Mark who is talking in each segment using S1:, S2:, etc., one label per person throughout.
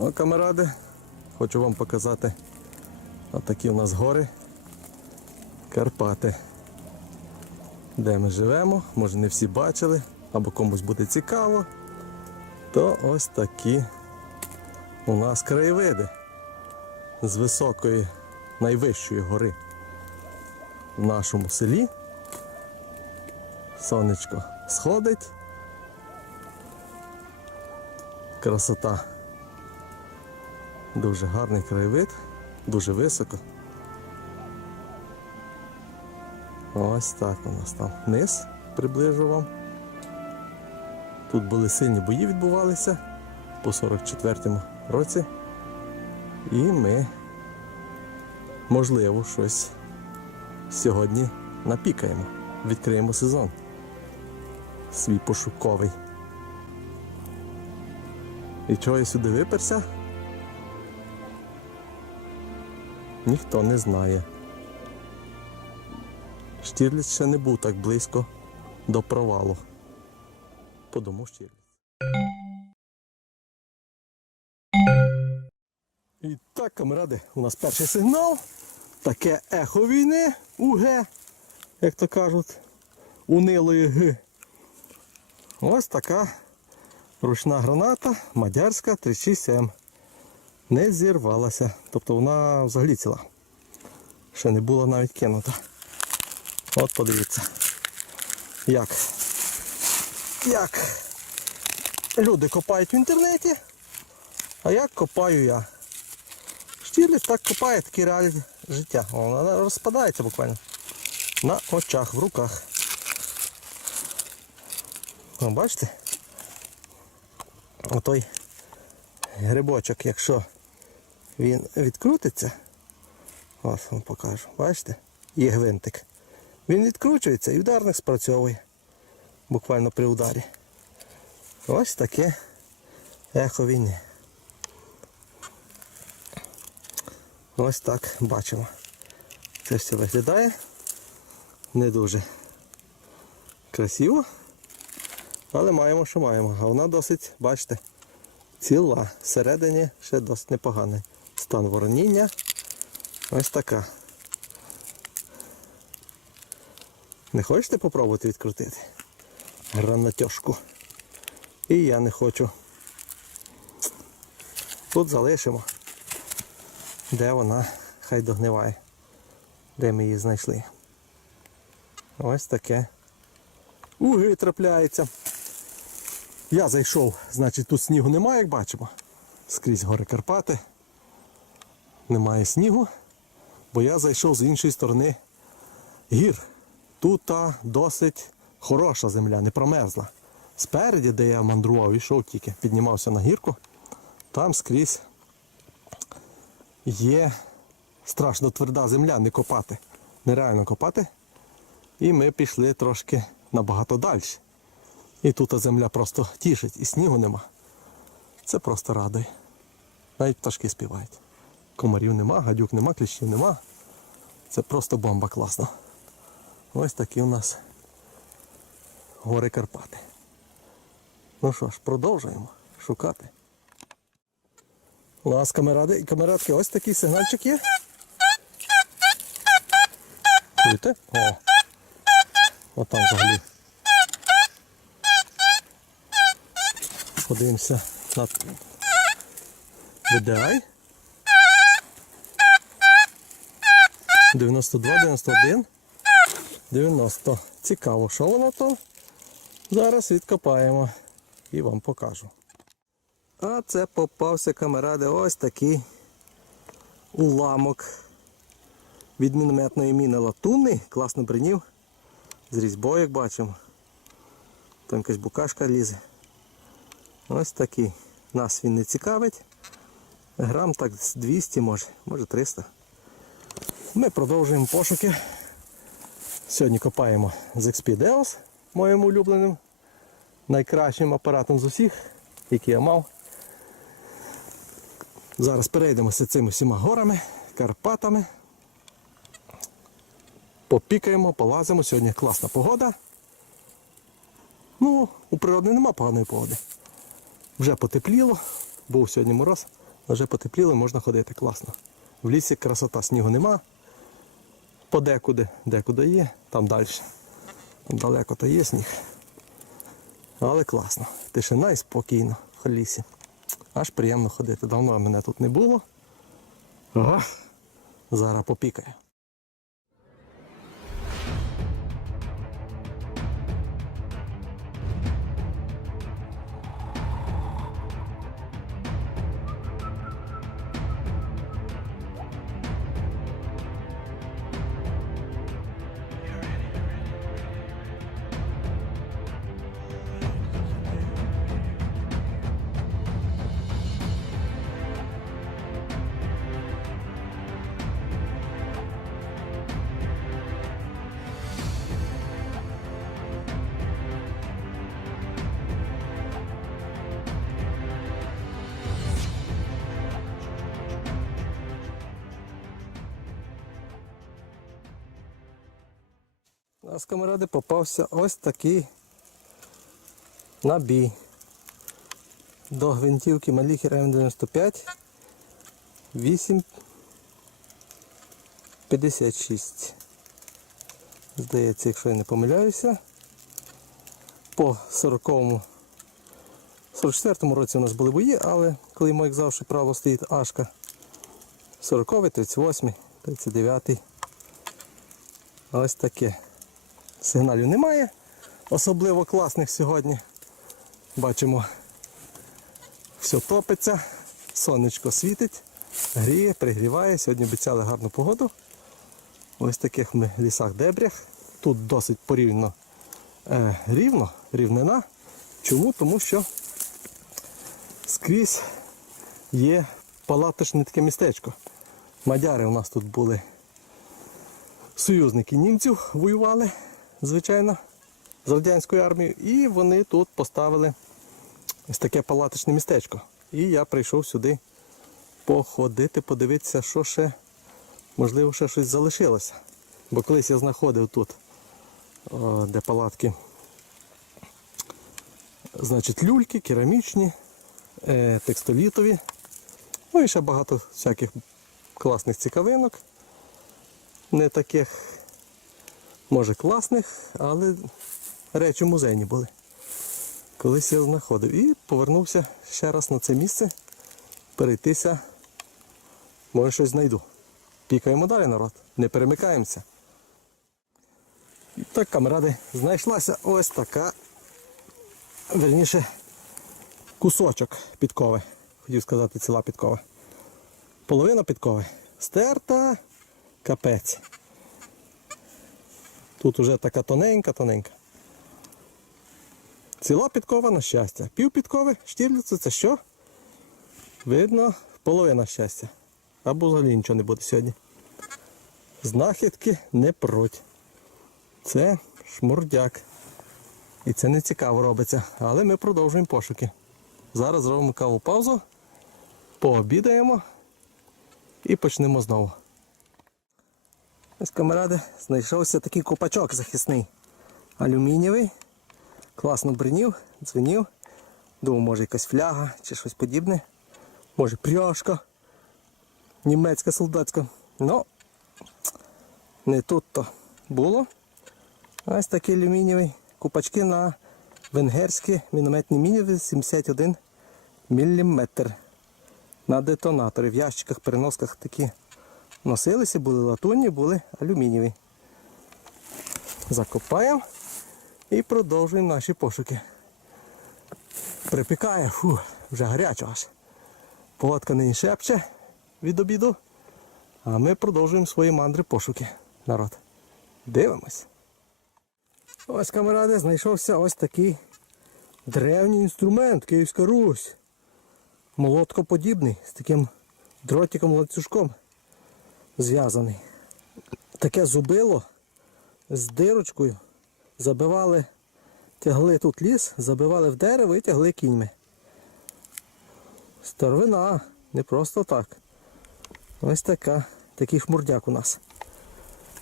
S1: О, камеради, хочу вам показати отакі у нас гори Карпати. Де ми живемо, може не всі бачили, або комусь буде цікаво, то ось такі у нас краєвиди з високої, найвищої гори в нашому селі. Сонечко сходить. Красота. Дуже гарний краєвид, дуже високо. Ось так у нас там низ приближу вам. Тут були сильні бої відбувалися по 44-му році. І ми, можливо, щось сьогодні напікаємо. Відкриємо сезон. Свій пошуковий. І чого я сюди виперся? Ніхто не знає. Штірліц ще не був так близько до провалу. Подумав Штірліц. І так, камради, у нас перший сигнал. Таке ехо війни УГ, як то кажуть, унилої Г. Ось така ручна граната мадярська 36М. Не зірвалася. Тобто вона взагалі ціла. Ще не була навіть кинута. От подивіться. Як. Як люди копають в інтернеті, а як копаю я. Штірліц так копає такі реалії життя. Вона розпадається буквально. На очах, в руках. О, бачите? Отой грибочок, якщо він відкрутиться, ось вам покажу, бачите? Є гвинтик. Він відкручується і ударник спрацьовує. Буквально при ударі. Ось таке ехо війни. Ось так бачимо. Це все виглядає не дуже красиво. Але маємо, що маємо. А вона досить, бачите, ціла. Всередині ще досить непоганий стан вороніння. Ось така. Не хочете попробувати відкрутити? Гранатьошку. І я не хочу. Тут залишимо. Де вона хай догниває. Де ми її знайшли. Ось таке. Уги трапляється. Я зайшов, значить тут снігу немає, як бачимо. Скрізь гори Карпати. Немає снігу, бо я зайшов з іншої сторони гір. Тут досить хороша земля, не промерзла. Спереді, де я мандрував, йшов тільки, піднімався на гірку, там скрізь є страшно тверда земля, не копати. Нереально копати. І ми пішли трошки набагато далі. І тут земля просто тішить, і снігу нема. Це просто радує. Навіть пташки співають. Комарів нема, гадюк нема, кліщів нема. Це просто бомба класна. Ось такі у нас гори Карпати. Ну що ж, продовжуємо шукати. У нас камеради і камерадки ось такий сигнальчик є. Чуєте? О! Отам взагалі. Подивимося на VDI. 92, 91, 90. Цікаво, що воно то. Зараз відкопаємо і вам покажу. А це попався камеради ось такий уламок від мінометної міни латунний. Класно бринів. З різьбою, як бачимо. Там якась букашка лізе. Ось такий. Нас він не цікавить. Грам так 200 може, може 300. Ми продовжуємо пошуки. Сьогодні копаємо з XP Deos, моїм улюбленим, найкращим апаратом з усіх, який я мав. Зараз перейдемося цими всіма горами, Карпатами. Попікаємо, полазимо. Сьогодні класна погода. Ну, у природи нема поганої погоди. Вже потепліло, був сьогодні мороз, але вже потепліло, можна ходити класно. В лісі красота, снігу нема. Подекуди, декуди є, там далі. Там далеко то є сніг. Але класно. Тишина і спокійно в лісі. Аж приємно ходити. Давно мене тут не було. Ага. Зараз попікаю. Нас камеради попався ось такий набій. До гвинтівки Маліхер М95 8,56. Здається, якщо я не помиляюся. По 40-му 44-му році у нас були бої, але коли як завжди право стоїть Ашка. 40-й, 38-й, 39-й. Ось таке. Сигналів немає. Особливо класних сьогодні. Бачимо, все топиться, сонечко світить, гріє, пригріває. Сьогодні обіцяли гарну погоду. Ось таких ми лісах дебрях. Тут досить порівняно е, рівно, рівнина. Чому? Тому що скрізь є палаточне таке містечко. Мадяри у нас тут були союзники німців, воювали, звичайно, з радянською армією, і вони тут поставили ось таке палаточне містечко. І я прийшов сюди походити, подивитися, що ще, можливо, ще щось залишилося. Бо колись я знаходив тут, де палатки, значить, люльки, керамічні, е, текстолітові. Ну і ще багато всяких класних цікавинок. Не таких, може, класних, але речі музейні були. Колись я знаходив. І повернувся ще раз на це місце. Перейтися, може щось знайду. Пікаємо далі, народ, не перемикаємося. Так, камеради, знайшлася ось така, верніше, кусочок підкови. Хотів сказати, ціла підкова. Половина підкови. Стерта, капець. Тут уже така тоненька, тоненька. Ціла підкова на щастя. Пів підкови, штірліцу це що? Видно, половина щастя. Або взагалі нічого не буде сьогодні. Знахідки не пруть. Це шмурдяк. І це не цікаво робиться. Але ми продовжуємо пошуки. Зараз зробимо каву паузу, пообідаємо і почнемо знову. Ось камеради знайшовся такий копачок захисний. Алюмінієвий. Класно бринів, дзвенів. Думав, може якась фляга чи щось подібне. Може пряжка. Німецька солдатська. Ну, не тут-то було. Ось такий алюмінієвий. Купачки на венгерські мінометні міни 71 мм. На детонаторі. В ящиках, переносках такі носилися, були латунні, були алюмінієві. Закопаємо і продовжуємо наші пошуки. Припікає, фу, вже гарячо аж. Погодка нині шепче від обіду. А ми продовжуємо свої мандри пошуки. Народ. Дивимось. Ось камеради, знайшовся ось такий древній інструмент Київська Русь. Молоткоподібний, з таким дротиком ланцюжком зв'язаний. Таке зубило з дирочкою. Забивали, тягли тут ліс, забивали в дерево і тягли кіньми. Старовина, не просто так. Ось така, такий шмурдяк у нас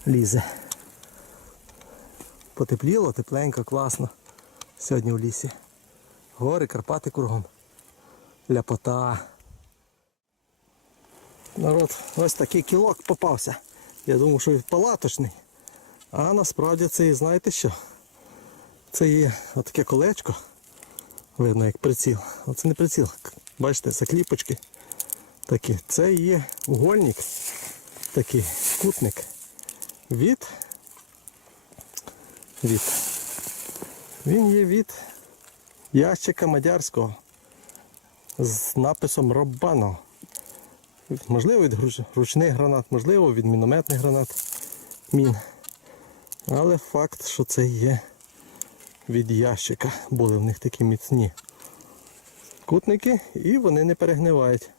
S1: лізе. Потепліло, тепленько, класно. Сьогодні в лісі. Гори, Карпати кругом. Ляпота. Народ, ось такий кілок попався. Я думав, що він палаточний. А насправді це, знаєте що? Це є отаке колечко. Видно, як приціл. Оце не приціл. Бачите, закліпочки такі. Це є угольник, такий кутник від. від. Він є від ящика мадярського з написом Робано. Можливо, від ручних гранат, можливо, від мінометних гранат мін. Але факт, що це є від ящика. Були в них такі міцні кутники і вони не перегнивають.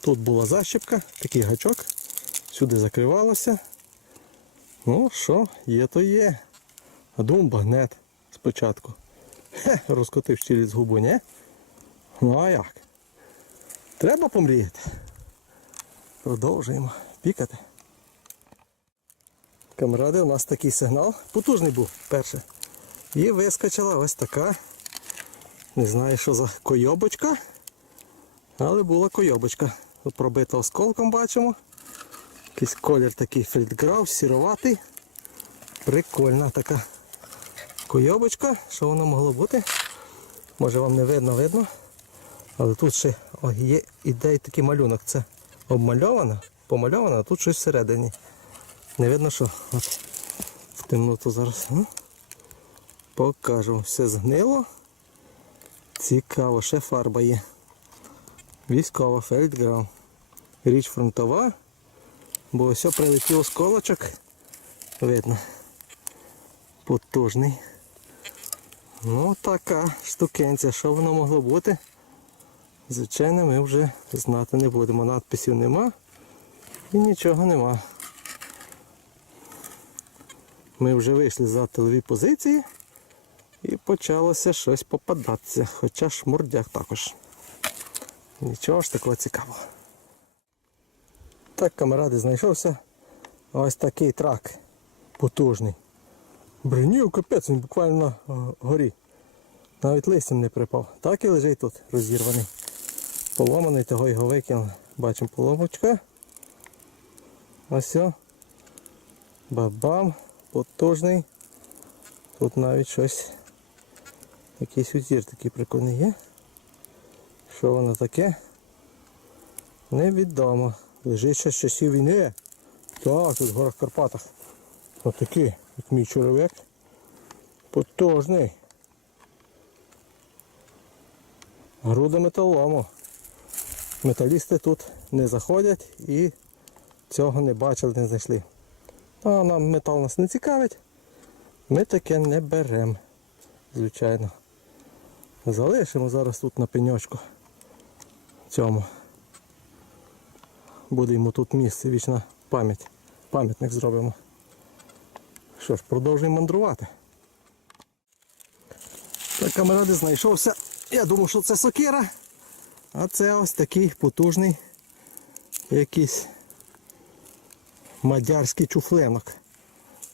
S1: Тут була защіпка, такий гачок, сюди закривалося. Ну що, є, то є. А думав багнет спочатку. Хе, розкотив щирі з губу, ні? Ну а як? Треба помріяти. Продовжуємо пікати. Камради, у нас такий сигнал. Потужний був перше. І вискочила ось така. Не знаю, що за койобочка. Але була койобочка. Пробита осколком бачимо. Якийсь колір такий фельдграв, сіроватий. Прикольна така койобочка. Що воно могло бути? Може вам не видно, видно. Але тут ще є іде такий малюнок. Це обмальовано, помальовано, а тут щось всередині. Не видно що. От. В темноту зараз. Ну. Покажу. Все згнило. Цікаво, ще фарба є. Військова фельдграм. Річ фронтова. Бо ось прилетів осколочок. Видно. Потужний. Ну така штукенця. Що воно могло бути? Звичайно, ми вже знати не будемо. Надписів нема і нічого нема. Ми вже вийшли за тилові позиції і почалося щось попадатися, хоча шмурдяк також. Нічого ж такого цікавого. Так, камеради знайшовся. Ось такий трак потужний. Бринів капець, він буквально горі. Навіть листям не припав. Так і лежить тут розірваний. Поломаний, того його викинули. Бачимо поломочка. Ось. Бабам. Потужний. Тут навіть щось. Якийсь узір такий прикольний є. Що воно таке? Невідомо. Лежить ще з часів війни. Так, тут в горах Карпатах. Отакий, як мій чоловік. Потужний. Груда металолому. Металісти тут не заходять і цього не бачили, не знайшли. А нам метал нас не цікавить. Ми таке не беремо, звичайно. Залишимо зараз тут на пеньочку цьому. Буде йому тут місце, вічна пам'ять. Пам'ятник зробимо. Що ж, продовжуємо мандрувати. Так, камеради знайшовся. Я думав, що це сокира. А це ось такий потужний якийсь мадярський чуфленок.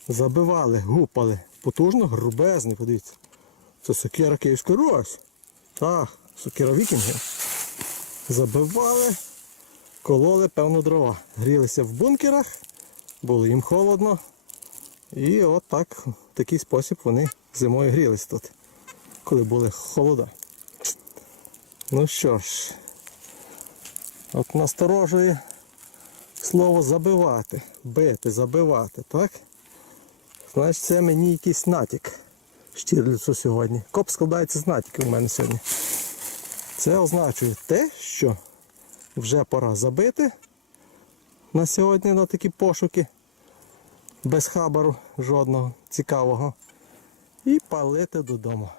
S1: Забивали, гупали. Потужно, грубезний, подивіться. Це сокира Київська Русь. Так, сокира вікінгів. Забивали, кололи, певно, дрова. Грілися в бункерах, було їм холодно. І от так, в такий спосіб вони зимою грілись тут, коли були холода. Ну що ж, от насторожує слово забивати, бити, забивати, так? Значить це мені якийсь натяк Штірліцу сьогодні. Коп складається з натяків у мене сьогодні. Це означає те, що вже пора забити на сьогодні на такі пошуки. Без хабару жодного цікавого. І палити додому.